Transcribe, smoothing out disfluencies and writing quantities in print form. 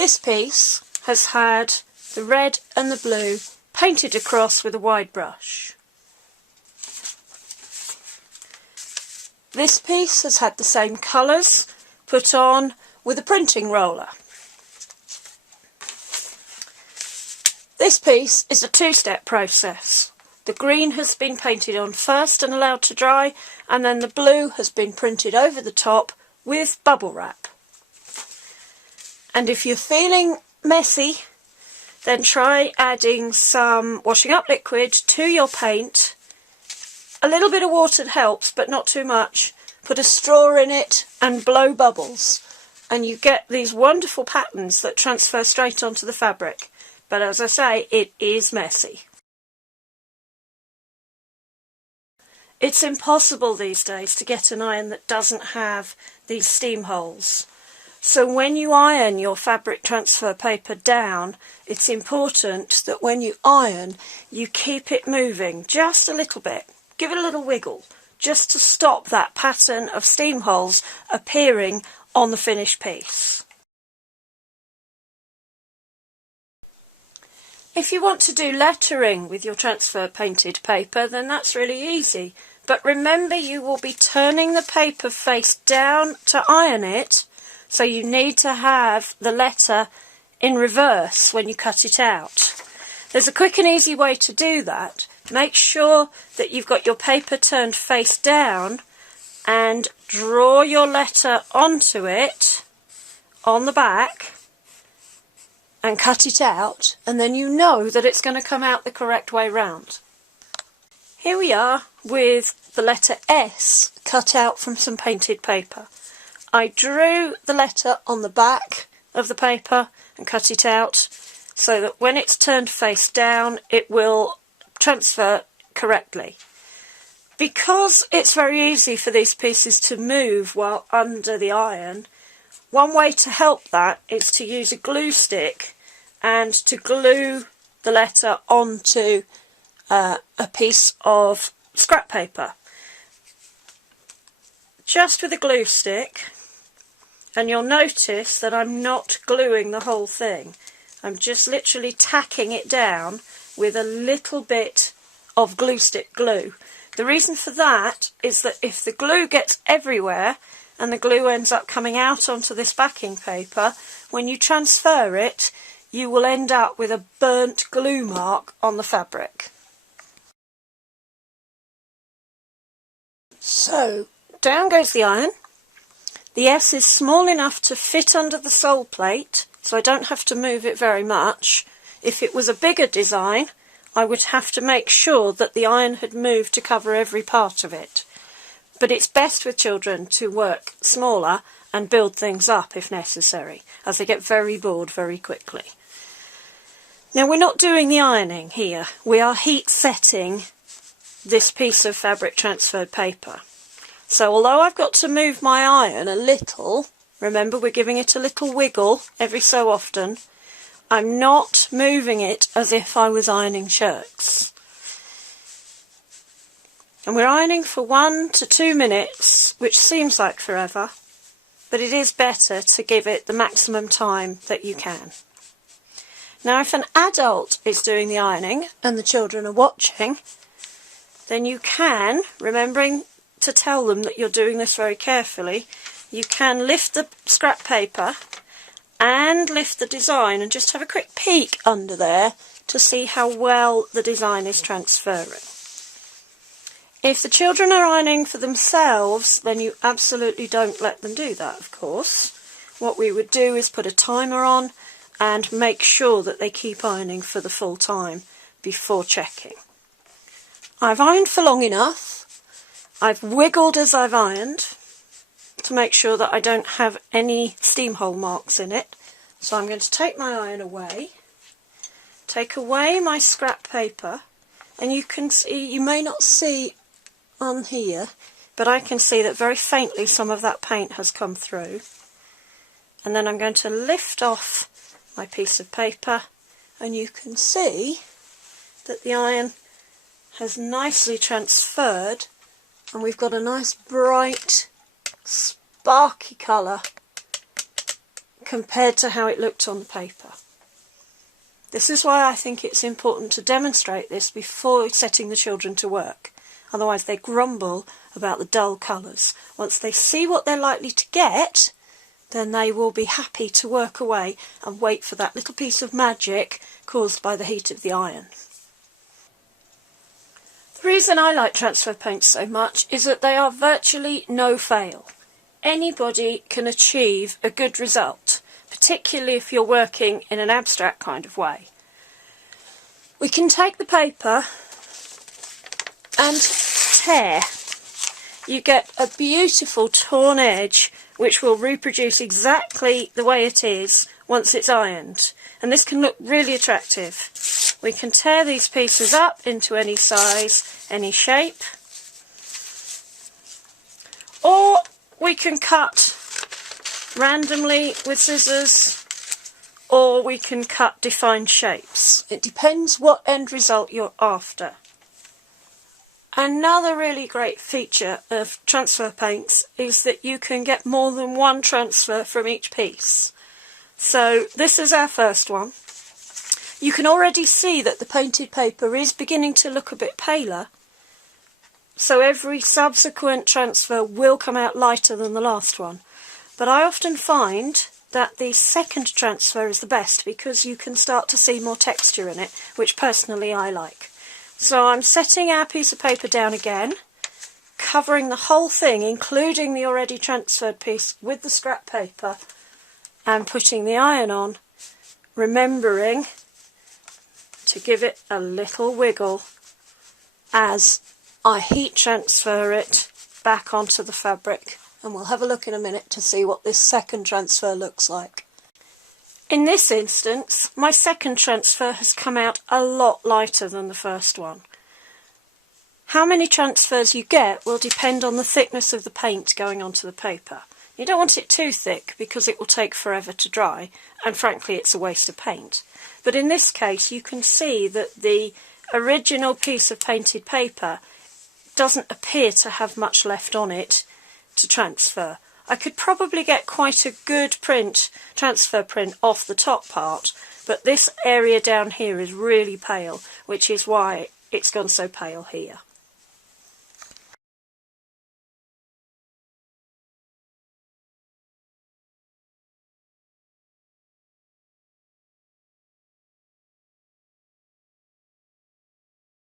This piece has had the red and the blue painted across with a wide brush. This piece has had the same colours put on with a printing roller. This piece is a two-step process. The green has been painted on first and allowed to dry, and then the blue has been printed over the top with bubble wrap. And if you're feeling messy, then try adding some washing up liquid to your paint. A little bit of water helps, but not too much. Put a straw in it and blow bubbles, and you get these wonderful patterns that transfer straight onto the fabric. But as I say, it is messy. It's impossible these days to get an iron that doesn't have these steam holes. So when you iron your fabric transfer paper down, it's important that when you iron, you keep it moving just a little bit. Give it a little wiggle, just to stop that pattern of steam holes appearing on the finished piece. If you want to do lettering with your transfer painted paper, then that's really easy. But remember, you will be turning the paper face down to iron it, so you need to have the letter in reverse when you cut it out. There's a quick and easy way to do that. Make sure that you've got your paper turned face down and draw your letter onto it on the back and cut it out, and then you know that it's going to come out the correct way round. Here we are with the letter S cut out from some painted paper. I drew the letter on the back of the paper and cut it out so that when it's turned face down it will transfer correctly. Because it's very easy for these pieces to move while under the iron, one way to help that is to use a glue stick and to glue the letter onto a piece of scrap paper. Just with a glue stick, and you'll notice that I'm not gluing the whole thing. I'm just literally tacking it down with a little bit of glue stick glue. The reason for that is that if the glue gets everywhere and the glue ends up coming out onto this backing paper, when you transfer it, you will end up with a burnt glue mark on the fabric. So, down goes the iron. The S is small enough to fit under the sole plate, so I don't have to move it very much. If it was a bigger design, I would have to make sure that the iron had moved to cover every part of it. But it's best with children to work smaller and build things up if necessary, as they get very bored very quickly. Now, we're not doing the ironing here. We are heat setting this piece of fabric transferred paper. So although I've got to move my iron a little, remember we're giving it a little wiggle every so often, I'm not moving it as if I was ironing shirts. And we're ironing for 1 to 2 minutes, which seems like forever, but it is better to give it the maximum time that you can. Now, if an adult is doing the ironing and the children are watching, then you can, remembering to tell them that you're doing this very carefully, you can lift the scrap paper and lift the design and just have a quick peek under there to see how well the design is transferring. If the children are ironing for themselves, then you absolutely don't let them do that, of course. What we would do is put a timer on and make sure that they keep ironing for the full time before checking. I've ironed for long enough. I've wiggled as I've ironed to make sure that I don't have any steam hole marks in it. So I'm going to take my iron away, take away my scrap paper, and you can see, you may not see on here, but I can see that very faintly some of that paint has come through. And then I'm going to lift off my piece of paper, and you can see that the iron has nicely transferred, and we've got a nice bright sparky colour compared to how it looked on the paper. This is why I think it's important to demonstrate this before setting the children to work. Otherwise they grumble about the dull colours. Once they see what they're likely to get, then they will be happy to work away and wait for that little piece of magic caused by the heat of the iron. The reason I like transfer paints so much is that they are virtually no fail. Anybody can achieve a good result, particularly if you're working in an abstract kind of way. We can take the paper and tear. You get a beautiful torn edge which will reproduce exactly the way it is once it's ironed, and this can look really attractive. We can tear these pieces up into any size, any shape, or we can cut randomly with scissors, or we can cut defined shapes. It depends what end result you're after. Another really great feature of transfer paints is that you can get more than one transfer from each piece. So this is our first one. You can already see that the painted paper is beginning to look a bit paler, so every subsequent transfer will come out lighter than the last one. But I often find that the second transfer is the best because you can start to see more texture in it, which personally I like. So I'm setting our piece of paper down again, covering the whole thing, including the already transferred piece, with the scrap paper, and putting the iron on, remembering to give it a little wiggle as I heat transfer it back onto the fabric. And we'll have a look in a minute to see what this second transfer looks like. In this instance, my second transfer has come out a lot lighter than the first one. How many transfers you get will depend on the thickness of the paint going onto the paper. You don't want it too thick because it will take forever to dry, and frankly it's a waste of paint. But in this case you can see that the original piece of painted paper doesn't appear to have much left on it to transfer. I could probably get quite a good transfer print off the top part, but this area down here is really pale, which is why it's gone so pale here.